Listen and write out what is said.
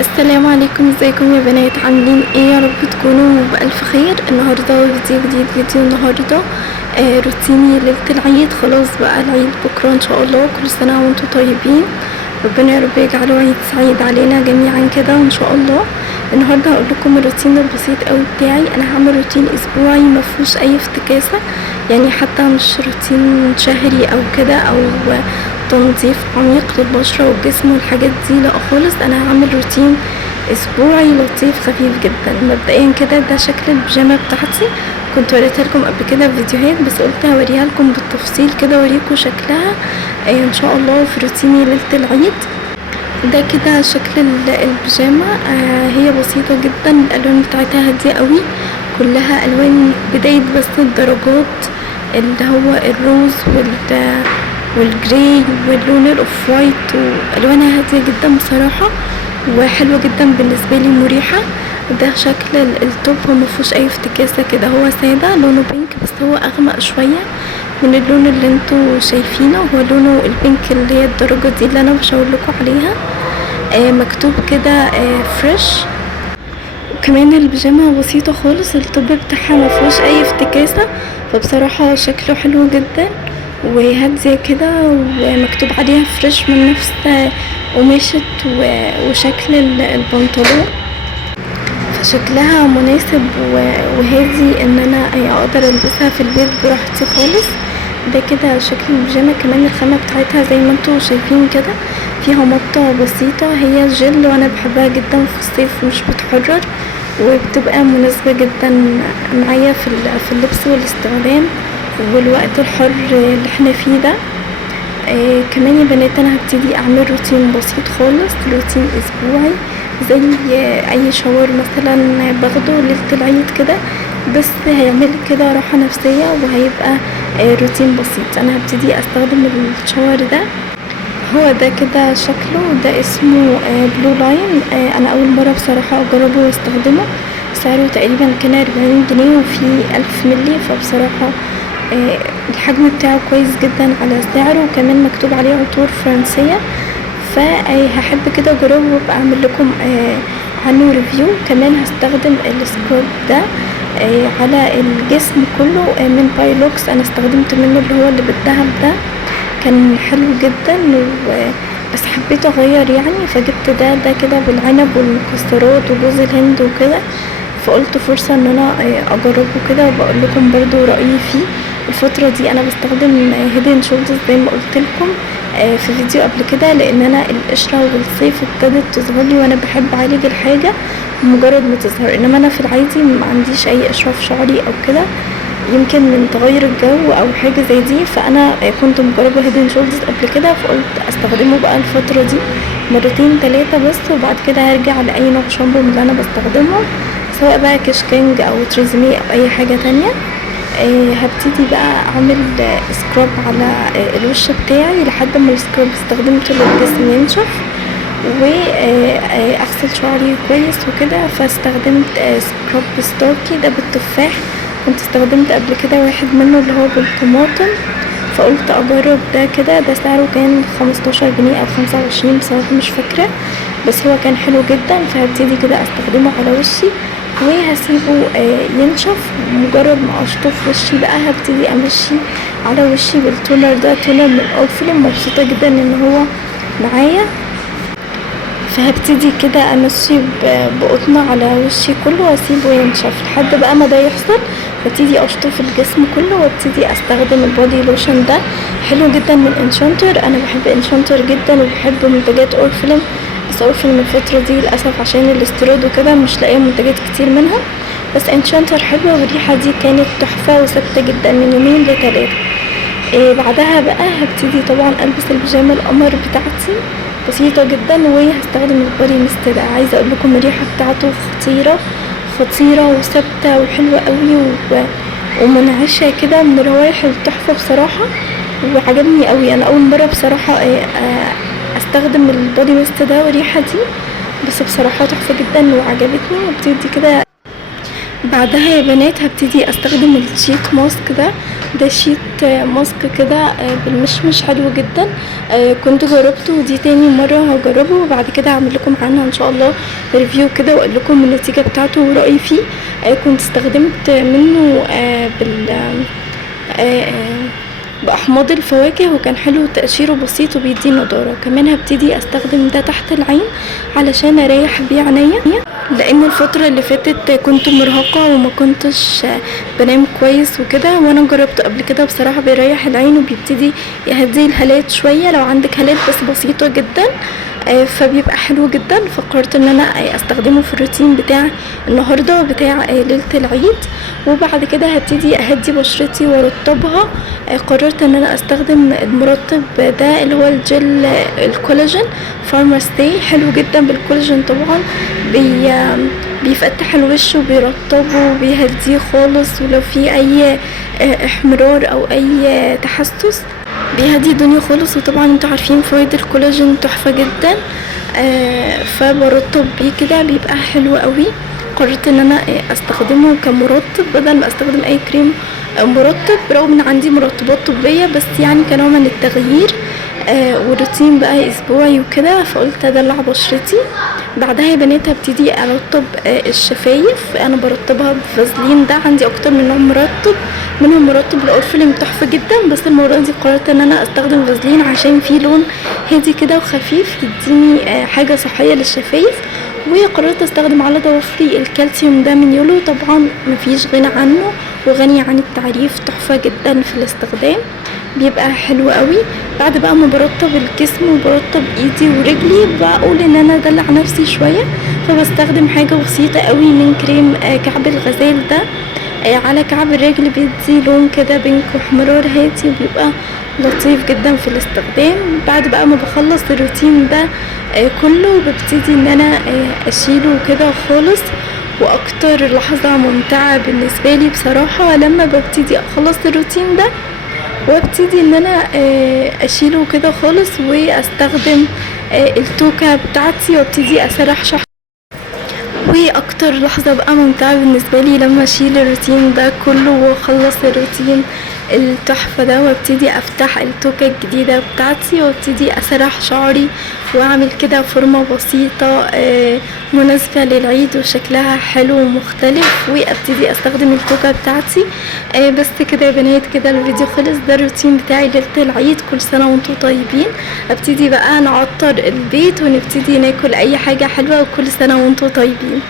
السلام عليكم، ازيكم يا بنات؟ عاملين ايه؟ يا رب تكونوا بألف خير. النهارده فيديو النهارده روتيني ليلة العيد. خلاص بقى العيد بكره ان شاء الله. كل سنه وانتم طيبين، ربنا يا رب يجعله عيد سعيد علينا جميعا كده ان شاء الله. النهارده هقول لكم الروتين البسيط قوي بتاعي. انا هعمل روتين اسبوعي ما فيهوش اي افتكاسه، يعني حتى مش روتين شهري او كده او تنظيف عميق للبشرة والجسم والحاجات دي، لا خالص. انا هعمل روتين اسبوعي لطيف خفيف جدا. مبدئيا كده ده شكل البيجامه بتاعتي، كنت وريتها لكم قبل كده في فيديوهات، بس قلت هوريها لكم بالتفصيل كده اوريكم شكلها ان شاء الله في روتيني ليله العيد. ده كده شكل البيجامه. هي بسيطه جدا، الالوان بتاعتها هاديه قوي، كلها الوان بدايه بس الدرجات اللي هو الروز والجراي واللون الاوف وايت، والوانها هاديه جدا بصراحه وحلوه جدا بالنسبه لي، مريحه. ده شكل التوب، هو مفيهوش اي افتكاسه كده، هو ساده لونه بينك بس هو اغمق شويه من اللون اللي انتوا شايفينه، هو لونه البينك اللي هي الدرجه دي اللي انا بشاور لكم عليها. مكتوب كده فريش. وكمان البيجامه بسيطه خالص، التوب بتاعها مفيهوش اي افتكاسه، فبصراحه شكله حلو جدا وهادية كده، ومكتوب عليها فريش من نفس قماشة وشكل البنطلون، فشكلها مناسب وهادي ان انا اقدر البسها في البيت براحتي خالص. ده كده شكل البيجامه. كمان الخامة بتاعتها زي ما انتوا شايفين كده، فيها مطة بسيطة، هي جل وانا بحبها جدا في الصيف، مش بتحرر وبتبقى مناسبة جدا معايا في اللبس والاستخدام والوقت الحر اللي احنا فيه ده. كمان يا بنات انا هبتدي اعمل روتين بسيط خالص، روتين اسبوعي زي اي شاور مثلا باخده ليلة العيد كده، بس هيعمل كده راحة نفسية وهيبقى روتين بسيط. انا هبتدي استخدم الشاور ده، هو ده كده شكله، ده اسمه بلو لاين. انا اول مرة بصراحة اجربه واستخدمه، سعره تقريبا كان 40 جنيه وفيه 1000 ملي، فبصراحة الحجم بتاعه كويس جدا على سعره، وكمان مكتوب عليه عطور فرنسية، فهحب كده اجربه وابقى اعمل لكم عنه ريفيو. كمان هستخدم السكراب ده على الجسم كله من بايلوكس، انا استخدمت منه اللي هو اللي بالذهب ده، كان حلو جدا بس حبيت اغير يعني، فجبت ده كده بالعنب والمكسرات وجوز الهند وكده، فقلت فرصة ان انا اجربه كده وبقول لكم برضو رأيي فيه. الفترة دي انا بستخدم هيدن شولدرز زي ما قلت لكم في فيديو قبل كده، لان انا القشرة والصيف ابتدت تظهر لي وانا بحب اعالج الحاجة مجرد ما تظهر، انما انا في العادي ما عنديش اي قشرة في شعري او كده، يمكن من تغير الجو او حاجة زي دي، فانا كنت مجربة هيدن شولدرز قبل كده، فقلت استخدمه بقى الفترة دي مرتين 3 بس، وبعد كده هرجع لاي نوع شامبو من اللي انا بستخدمه، سواء بقى كيشكينج او تريزمي او اي حاجة تانية. هبتدي بقى اعمل سكراب على الوش بتاعي لحد ما السكراب استخدمته للجسم ينشف، واغسل شعري كويس وكده، فاستخدمت سكراب ستاركي ده بالتفاح، كنت استخدمت قبل كده واحد منه اللي هو بالطماطم، فقلت اجرب ده كده. ده سعره كان 15 جنيه او 25 بصراحة مش فاكرة، بس هو كان حلو جدا، فهبتدي كده استخدمه على وشي وهسيبه ينشف. مجرد ما اشطف وشي بقى هبتدي امشي على وشي بالتونر ده، تونر من اورفليم، مبسوطة جدا ان هو معايا، فهبتدي كده امشي بقطنة على وشي كله واسيبه ينشف لحد بقى ما ده يحصل، وابتدي اشطف الجسم كله وابتدي استخدم البودي لوشن ده، حلو جدا من انشانتر. انا بحب انشانتر جدا وبحب منتجات اورفليم، بس اورفليم الفترة دي للاسف عشان الاستيراد وكده مش لاقيه منتجات كتير منها، بس انشانتر حلوة والريحة دي كانت تحفة وثابتة جدا من 2 ل3. بعدها بقى هبتدي طبعا البس البيجامه القمر بتاعتي، بسيطه جدا، وهستخدم البودي ميست ده. عايزه اقول لكم الريحه بتاعته خطيره خطيره وثابته وحلوه قوي ومنعشه كده، من الروائح التحفه بصراحه، وعجبني قوي. انا اول مره بصراحه استخدم البودي ميست ده والريحه دي، بس بصراحه تحفه جدا وعجبتني، وبتدي كده بعدها يا بنات هبتدي استخدم الشيت ماسك ده شيت ماسك كده بالمشمش، حلو جدا. كنت جربته ودي تاني مرة هجربه، وبعد كده هعمل لكم عنها ان شاء الله ريفيو كده واقول لكم النتيجة بتاعته ورأيي فيه. كنت استخدمت منه بال بأحماض الفواكه، وكان حلو تقشيره بسيط وبيدي نضارة. كمان هبتدي استخدم ده تحت العين علشان اريح بيه عينيا، لان الفترة اللي فاتت كنت مرهقة وما كنتش بنام كويس وكده، وانا جربته قبل كده بصراحة بيريح العين وبيبتدي يهدي الهالات شوية لو عندك هالات بس بسيطة جدا. فبيبقى حلو جدا. فقررت ان انا استخدمه في الروتين بتاع النهارده بتاع ليله العيد. وبعد كده هبتدي اهدي بشرتي وارطبها. قررت ان انا استخدم المرطب ده اللي هو الجل الكولاجين فارماستي، حلو جدا بالكولاجين طبعا. بيفتح الوش وبيرطبه وبيهديه خالص، ولو في اي احمرار او اي تحسس بيهدي الدنيا خالص. وطبعا انتوا عارفين فوائد الكولاجين تحفة جدا. فبرطب بيه كده بيبقى حلو قوي. قررت ان انا استخدمه كمرطب بدل ما استخدم اي كريم مرطب، رغم ان عندي مرطبات طبية، بس يعني كنوع من التغيير وروتين بقى اسبوعي وكده، فقلت ادلع بشرتي. بعدها يا بنات هبتدي ارطب الشفايف. انا برطبها بفازلين، ده عندي اكتر من نوع مرطب، منهم مرطب الاورفليم تحفه جدا، بس المره دي قررت ان انا استخدم فازلين عشان فيه لون هادي كده وخفيف يديني حاجه صحيه للشفايف. وقررت استخدم على ضوافري الكالسيوم ده من يولو، طبعا مفيش غنى عنه وغني عن التعريف، تحفه جدا في الاستخدام، بيبقى حلو قوي. بعد بقى ما برطب الجسم وبرطب ايدي ورجلي، بقول ان انا ادلع نفسي شويه، فبستخدم حاجه بسيطه قوي من كريم كعب الغزال ده على كعب الرجل، بيدي لون كده بينك واحمرار هادي وبيبقى لطيف جدا في الاستخدام. بعد بقى ما بخلص الروتين ده كله ببتدي ان انا اشيله كده خالص. واكتر لحظة ممتعة بالنسبة لي بصراحة لما ببتدي اخلص الروتين ده وابتدي ان انا اشيله كده خالص واستخدم التوكة بتاعتي وابتدي اسرح شعري. واكتر لحظة بقى ممتعة بالنسبة لي لما اشيل الروتين ده كله واخلص الروتين التحفة ده وابتدي افتح التوكة الجديدة بتاعتي وابتدي اسرح شعري واعمل كده فورمة بسيطة مناسبة للعيد وشكلها حلو ومختلف، وابتدي استخدم التوكة بتاعتي. بس كده يا بنات، كده الفيديو خلص. ده الروتين بتاعي ليلة العيد. كل سنة وانتم طيبين. ابتدي بقى نعطر البيت ونبتدي ناكل اي حاجة حلوة، وكل سنة وانتم طيبين.